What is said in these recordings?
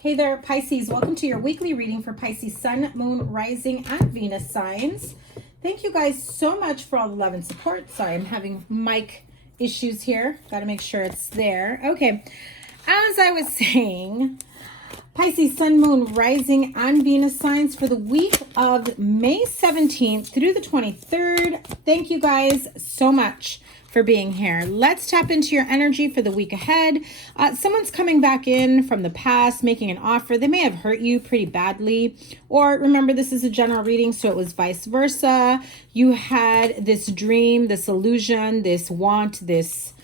Hey there, Pisces. Welcome to your weekly reading for Pisces Sun, Moon, Rising, and Venus signs. Thank you guys so much for all the love and support. Sorry, I'm having mic issues here. Got to make sure it's there. Okay, as I was saying, Pisces Sun, Moon, Rising, and Venus signs for the week of May 17th through the 23rd. Thank you guys so much for being here. Let's tap into your energy for the week ahead. Someone's coming back in from the past, making an offer. They may have hurt you pretty badly. Or remember, this is a general reading, so it was vice versa. You had this dream, this illusion, this want, this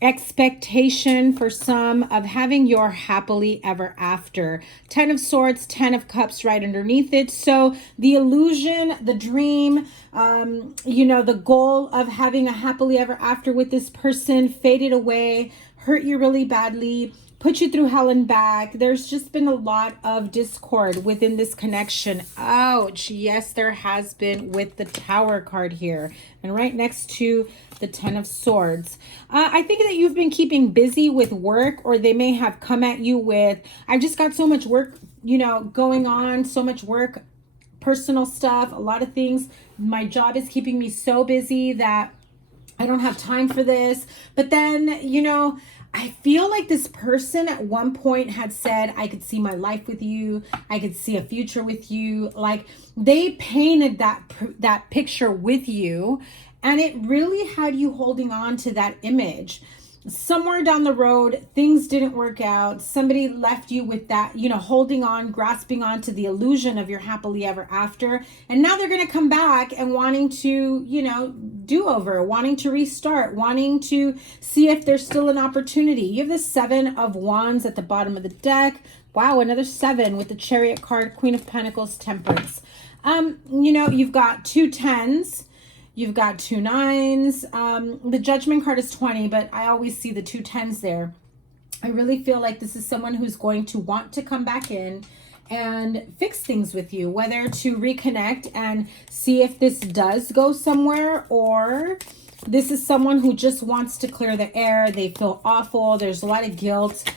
expectation for some of having your happily ever after. 10 of Swords, 10 of Cups right underneath it. So the illusion, the dream, the goal of having a happily ever after with this person faded away, hurt you really badly, put you through hell and back. There's just been a lot of discord within this connection. Ouch. Yes, there has been with the Tower card here. And right next to the 10 of Swords. I think that you've been keeping busy with work, or they may have come at you with, I've just got so much work, going on, so much work, personal stuff, a lot of things. My job is keeping me so busy that I don't have time for this. But then, I feel like this person at one point had said, I could see my life with you. I could see a future with you. Like they painted that picture with you, and it really had you holding on to that image. Somewhere down the road, things didn't work out. Somebody left you with that, holding on, grasping on to the illusion of your happily ever after. And now they're going to come back and wanting to, do over, wanting to restart, wanting to see if there's still an opportunity. You have the 7 of Wands at the bottom of the deck. Wow, another 7 with the Chariot card, Queen of Pentacles, Temperance. You've got 2 10s. You've got 2 9s. The Judgment card is 20, but I always see the 2 10s there. I really feel like this is someone who's going to want to come back in and fix things with you, whether to reconnect and see if this does go somewhere, or this is someone who just wants to clear the air. They feel awful. There's a lot of guilt,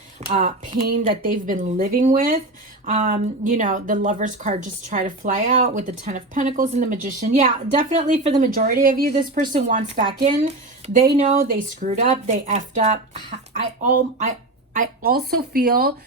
pain that they've been living with. The Lover's card just try to fly out with the 10 of Pentacles and the Magician. Yeah, definitely for the majority of you, this person wants back in. They know they screwed up. They effed up. I also feel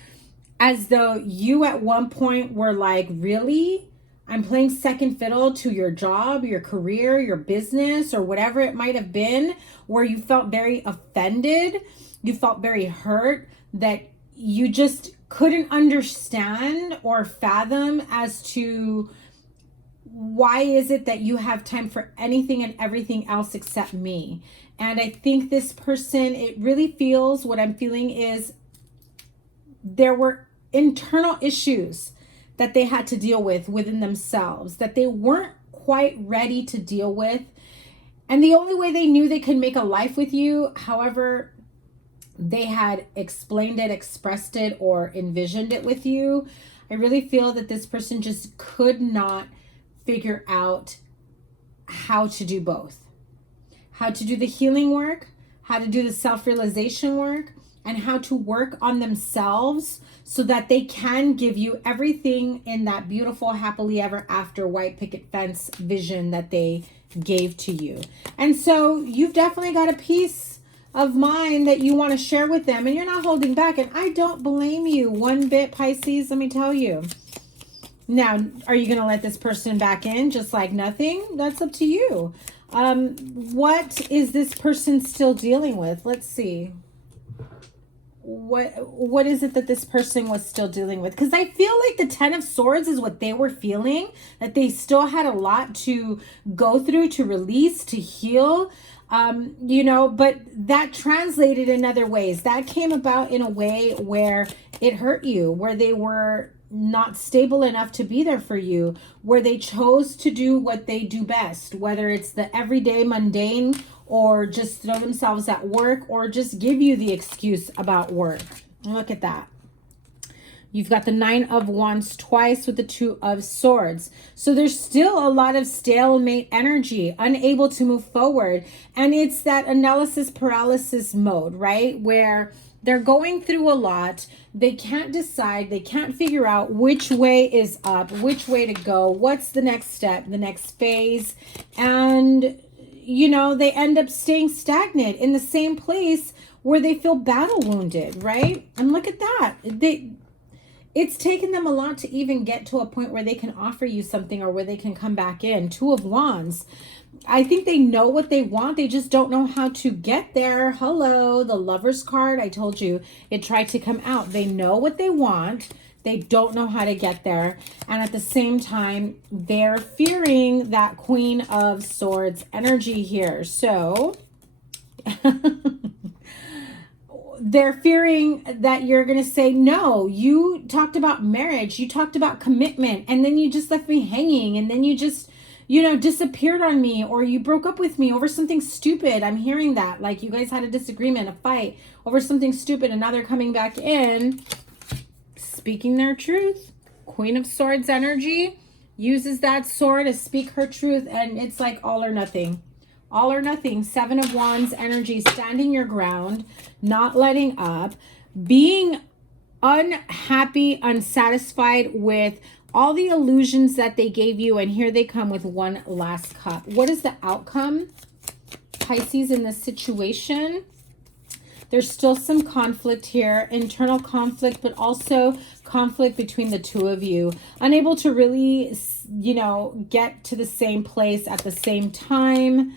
as though you at one point were like, really? I'm playing second fiddle to your job, your career, your business, or whatever it might have been, where you felt very offended. You felt very hurt that you just couldn't understand or fathom as to why is it that you have time for anything and everything else except me. And I think this person, it really feels, what I'm feeling is there were internal issues that they had to deal with within themselves that they weren't quite ready to deal with. And the only way they knew they could make a life with you, however they had explained it, expressed it, or envisioned it with you, I really feel that this person just could not figure out how to do both. How to do the healing work, how to do the self-realization work, and how to work on themselves so that they can give you everything in that beautiful happily ever after white picket fence vision that they gave to you. And so you've definitely got a piece of mind that you want to share with them, and you're not holding back. And I don't blame you one bit, Pisces, let me tell you. Now, are you going to let this person back in just like nothing? That's up to you. What is this person still dealing with? Let's see. What is it that this person was still dealing with? Because I feel like the 10 of Swords is what they were feeling, that they still had a lot to go through, to release, to heal. But that translated in other ways. That came about in a way where it hurt you, where they were not stable enough to be there for you, where they chose to do what they do best, whether it's the everyday mundane, or just throw themselves at work, or just give you the excuse about work. Look at that. You've got the 9 of Wands twice with the 2 of Swords. So there's still a lot of stalemate energy, unable to move forward. And it's that analysis paralysis mode, right? Where They're going through a lot. They can't decide. They can't figure out which way is up, which way to go, what's the next step, the next phase. And, you know, they end up staying stagnant in the same place where they feel battle wounded, right? And look at that. It's taken them a lot to even get to a point where they can offer you something or where they can come back in. Two of Wands. I think they know what they want. They just don't know how to get there. Hello, the Lover's card. I told you it tried to come out. They know what they want. They don't know how to get there. And at the same time, they're fearing that Queen of Swords energy here. So they're fearing that you're going to say, no, you talked about marriage. You talked about commitment. And then you just left me hanging. And then you just, you know, disappeared on me, or you broke up with me over something stupid. I'm hearing that. Like you guys had a disagreement, a fight over something stupid. And now they're coming back in, speaking their truth. Queen of Swords energy uses that sword to speak her truth. And it's like all or nothing. All or nothing. Seven of Wands energy, standing your ground, not letting up, being unhappy, unsatisfied with all the illusions that they gave you. And here they come with one last cup. What is the outcome, Pisces, in this situation? There's still some conflict here, internal conflict, but also conflict between the two of you. Unable to really, you know, get to the same place at the same time.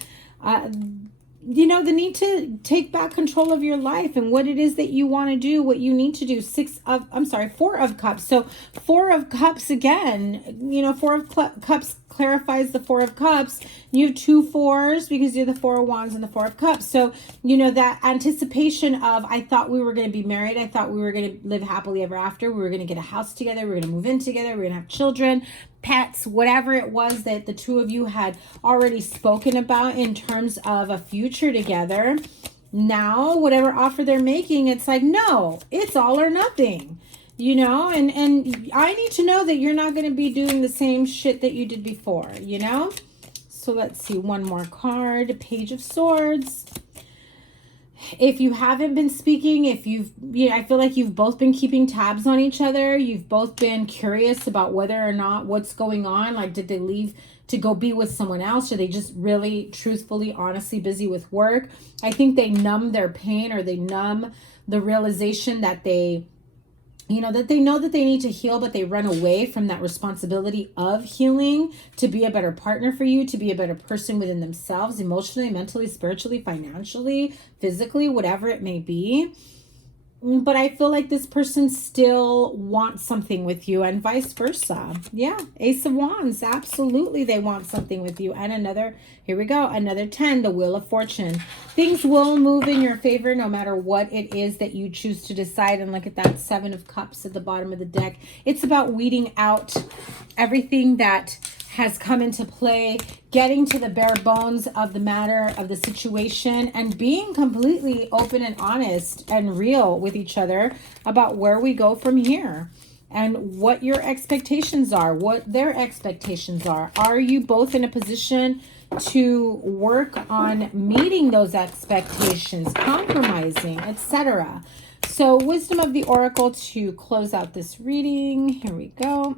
You know, the need to take back control of your life and what it is that you want to do, what you need to do. Four of Cups. So Four of Cups again, you know, Four of Cups clarifies the Four of Cups. You have two fours because you're the Four of Wands and the Four of Cups. So, you know, that anticipation of, I thought we were going to be married. I thought we were going to live happily ever after. We were going to get a house together. We were going to move in together. We were going to have children, pets, whatever it was that the two of you had already spoken about in terms of a future together. Now, whatever offer they're making, it's like, no, it's all or nothing. You know, and I need to know that you're not going to be doing the same shit that you did before, you know? So let's see, one more card, Page of Swords. If you haven't been speaking, I feel like you've both been keeping tabs on each other. You've both been curious about whether or not what's going on. Like, did they leave to go be with someone else? Are they just really, truthfully, honestly busy with work? I think they numb their pain, or they numb the realization that they know that they need to heal, but they run away from that responsibility of healing to be a better partner for you, to be a better person within themselves, emotionally, mentally, spiritually, financially, physically, whatever it may be. But I feel like this person still wants something with you, and vice versa. Yeah, Ace of Wands, absolutely they want something with you. And another, here we go, another 10, the Wheel of Fortune. Things will move in your favor no matter what it is that you choose to decide. And look at that Seven of Cups at the bottom of the deck. It's about weeding out everything that has come into play, getting to the bare bones of the matter, of the situation, and being completely open and honest and real with each other about where we go from here and what your expectations are, what their expectations are. Are you both in a position to work on meeting those expectations, compromising, etc.? So wisdom of the Oracle to close out this reading. Here we go.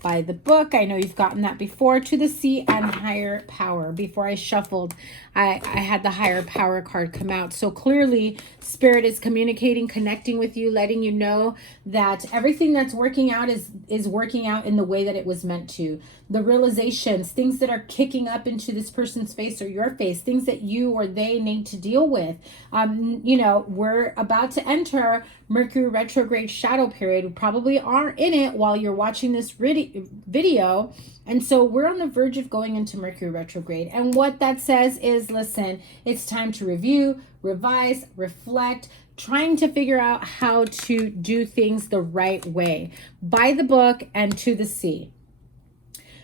By the book. I know you've gotten that before. To the Sea and Higher Power. Before I shuffled, I had the Higher Power card come out. So clearly, Spirit is communicating, connecting with you, letting you know that everything that's working out is working out in the way that it was meant to. The realizations, things that are kicking up into this person's face or your face, things that you or they need to deal with. You know, we're about to enter Mercury retrograde shadow period. We probably are in it while you're watching this video. And so we're on the verge of going into Mercury retrograde. And what that says is, listen, it's time to review, revise, reflect, trying to figure out how to do things the right way. By the book and to the sea.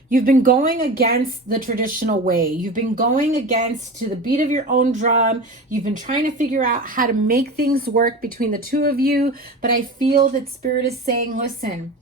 You've been going against the traditional way. You've been going against to the beat of your own drum. You've been trying to figure out how to make things work between the two of you. But I feel that Spirit is saying, listen,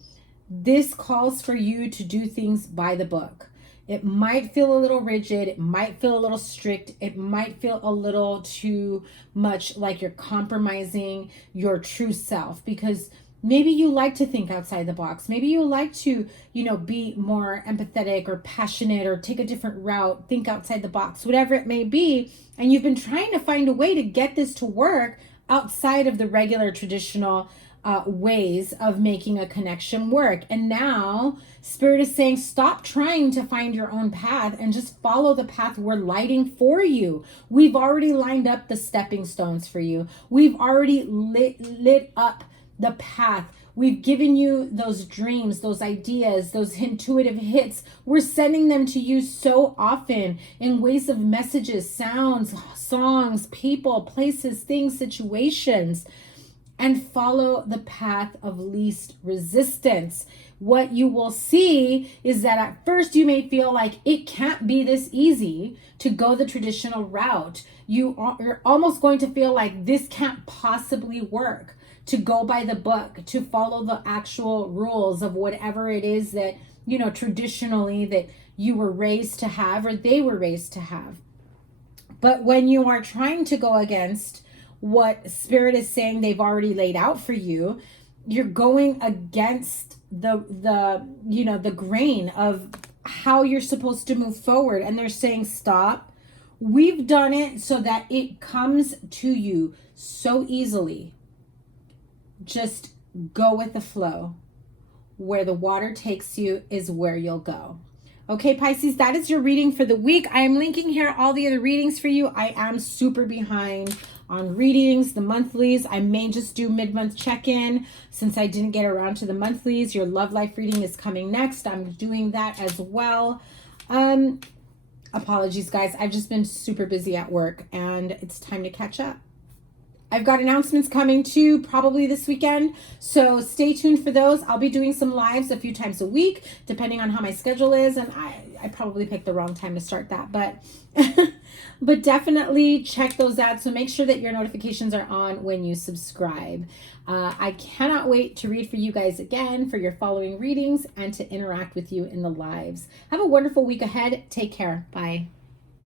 this calls for you to do things by the book. It might feel a little rigid. It might feel a little strict. It might feel a little too much like you're compromising your true self, because maybe you like to think outside the box. Maybe you like to, be more empathetic or passionate or take a different route, think outside the box, whatever it may be. And you've been trying to find a way to get this to work outside of the regular traditional ways of making a connection work. And now Spirit is saying, stop trying to find your own path and just follow the path we're lighting for you. We've already lined up the stepping stones for you. We've already lit up the path. We've given you those dreams, those ideas, those intuitive hits. We're sending them to you so often in ways of messages, sounds, songs, people, places, things, situations. And follow the path of least resistance. What you will see is that at first you may feel like it can't be this easy to go the traditional route. You're almost going to feel like this can't possibly work, to go by the book, to follow the actual rules of whatever it is that, traditionally that you were raised to have or they were raised to have. But when you are trying to go against what Spirit is saying they've already laid out for you, you're going against the grain of how you're supposed to move forward. And they're saying, stop. We've done it so that it comes to you so easily. Just go with the flow. Where the water takes you is where you'll go. Okay, Pisces, that is your reading for the week. I am linking here all the other readings for you. I am super behind on readings, the monthlies. I may just do mid-month check-in since I didn't get around to the monthlies. Your love life reading is coming next. I'm doing that as well. Apologies, guys. I've just been super busy at work and it's time to catch up. I've got announcements coming too, probably this weekend. So stay tuned for those. I'll be doing some lives a few times a week, depending on how my schedule is. And I probably picked the wrong time to start that, but but definitely check those out. So make sure that your notifications are on when you subscribe. I cannot wait to read for you guys again for your following readings and to interact with you in the lives. Have a wonderful week ahead. Take care. Bye.